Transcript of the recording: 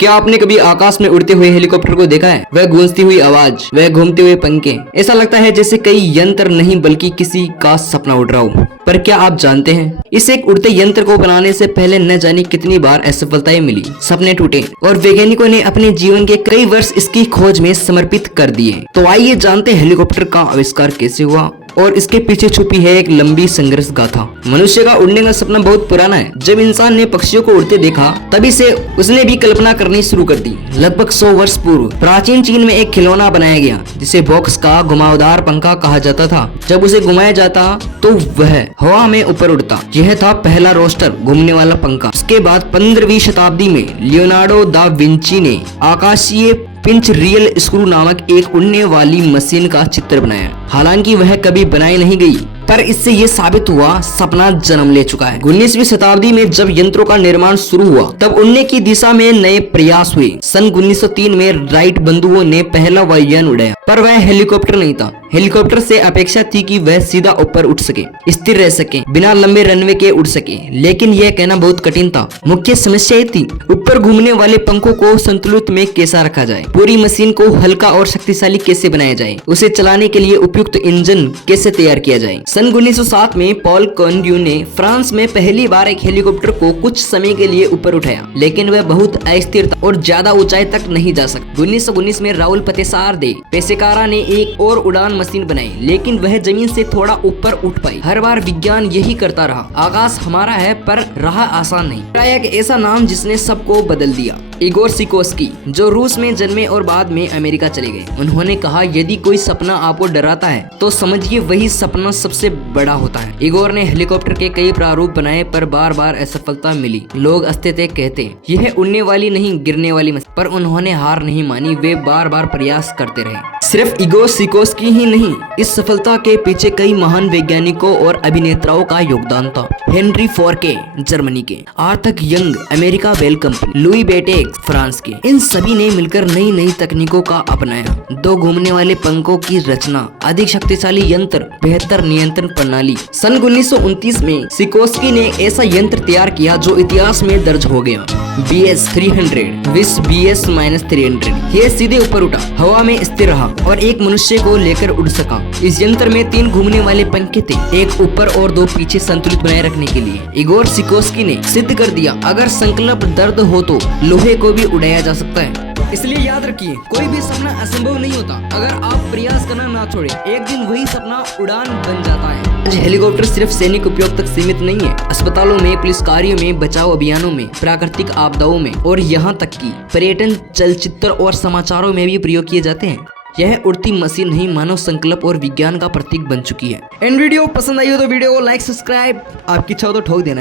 क्या आपने कभी आकाश में उड़ते हुए हेलीकॉप्टर को देखा है? वह गूंजती हुई आवाज, वह घूमते हुए पंखे, ऐसा लगता है जैसे कई यंत्र नहीं बल्कि किसी का सपना उड़ रहा हो। पर क्या आप जानते हैं, इस एक उड़ते यंत्र को बनाने से पहले न जाने कितनी बार असफलताएं मिली, सपने टूटे और वैज्ञानिकों ने अपने जीवन के कई वर्ष इसकी खोज में समर्पित कर दिए। तो आइए जानते हैं हेलीकॉप्टर का आविष्कार कैसे हुआ और इसके पीछे छुपी है एक लंबी संघर्ष गाथा। मनुष्य का उड़ने का सपना बहुत पुराना है। जब इंसान ने पक्षियों को उड़ते देखा तभी से उसने भी कल्पना करनी शुरू कर दी। लगभग 100 वर्ष पूर्व प्राचीन चीन में एक खिलौना बनाया गया जिसे बॉक्स का घुमावदार पंखा कहा जाता था। जब उसे घुमाया जाता तो वह हवा में ऊपर उड़ता। यह था पहला रोस्टर घूमने वाला पंखा। उसके बाद 15वीं शताब्दी में लियोनार्डो दा विंची ने आकाशीय पिंच रियल स्क्रू नामक एक उड़ने वाली मशीन का चित्र बनाया। हालांकि वह कभी बनाई नहीं गई, पर इससे ये साबित हुआ सपना जन्म ले चुका है। 19वीं शताब्दी में जब यंत्रों का निर्माण शुरू हुआ तब उड़ने की दिशा में नए प्रयास हुए। सन 1903 में राइट बंधुओं ने पहला वायुयान उड़ाया, पर वह हेलीकॉप्टर नहीं था। हेलीकॉप्टर से अपेक्षा थी कि वह सीधा ऊपर उठ सके, स्थिर रह सके, बिना लंबे रनवे के उड़ सके, लेकिन यह कहना बहुत कठिन था। मुख्य समस्या ये थी, ऊपर घूमने वाले पंखों को संतुलित में कैसा रखा जाए, पूरी मशीन को हल्का और शक्तिशाली कैसे बनाया जाए, उसे चलाने के लिए उपयुक्त इंजन कैसे तैयार किया जाए। सन 1907 में पॉल कॉन्ड्यू ने फ्रांस में पहली बार एक हेलीकॉप्टर को कुछ समय के लिए ऊपर उठाया, लेकिन वह बहुत अस्थिर था और ज्यादा ऊंचाई तक नहीं जा सका। 1919 में राउल पतेसार दे पेशेकारा ने एक और उड़ान मशीन बनाई, लेकिन वह जमीन से थोड़ा ऊपर उठ पाई। हर बार विज्ञान यही करता रहा, आकाश हमारा है पर राह आसान नहीं। एक ऐसा नाम जिसने सबको बदल दिया, इगोर सिकोस्की, जो रूस में जन्मे और बाद में अमेरिका चले गए। उन्होंने कहा, यदि कोई सपना आपको डराता है तो समझिए वही सपना सबसे बड़ा होता है। इगोर ने हेलीकॉप्टर के कई प्रारूप बनाए पर बार बार असफलता मिली। लोग हंसते थे, कहते यह उड़ने वाली नहीं गिरने वाली मशीन, पर उन्होंने हार नहीं मानी। वे बार बार प्रयास करते रहे। सिर्फ इगोर सिकोस्की ही नहीं, इस सफलता के पीछे कई महान वैज्ञानिकों और अभिनेताओं का योगदान था। हेनरी फोर्के जर्मनी के, Arthur Young America Bell company, Louis बेटेक्स फ्रांस के, इन सभी ने मिलकर नई नई तकनीकों का अपनाया। 2 घूमने वाले पंखों की रचना, अधिक शक्तिशाली यंत्र, बेहतर नियंत्रण प्रणाली। सन 1929 में सिकोस्की ने ऐसा यंत्र तैयार किया जो इतिहास में दर्ज हो गया। BS-300 विस BS-300। यह सीधे ऊपर उठा, हवा में स्थिर रहा और एक मनुष्य को लेकर उड़ सका। इस यंत्र में 3 घूमने वाले पंखे थे, एक ऊपर और 2 पीछे संतुलित बनाए रखने के लिए। इगोर सिकोस्की ने सिद्ध कर दिया, अगर संकल्प दर्द हो तो लोहे को भी उड़ाया जा सकता है। इसलिए याद रखिए, कोई भी सपना असंभव नहीं होता। अगर आप प्रयास करना ना छोड़े, एक दिन वही सपना उड़ान बन जाता है। आज हेलीकॉप्टर सिर्फ सैनिक उपयोग तक सीमित नहीं है। अस्पतालों में, पुलिस कार्यों में, बचाव अभियानों में, प्राकृतिक आपदाओं में और यहाँ तक कि पर्यटन, चलचित्र और समाचारों में भी प्रयोग किए जाते हैं। यह उड़ती मशीन नहीं, मानव संकल्प और विज्ञान का प्रतीक बन चुकी है। एंड वीडियो पसंद आई हो तो वीडियो को लाइक, सब्सक्राइब, आपकी इच्छा हो तो ठोक देना।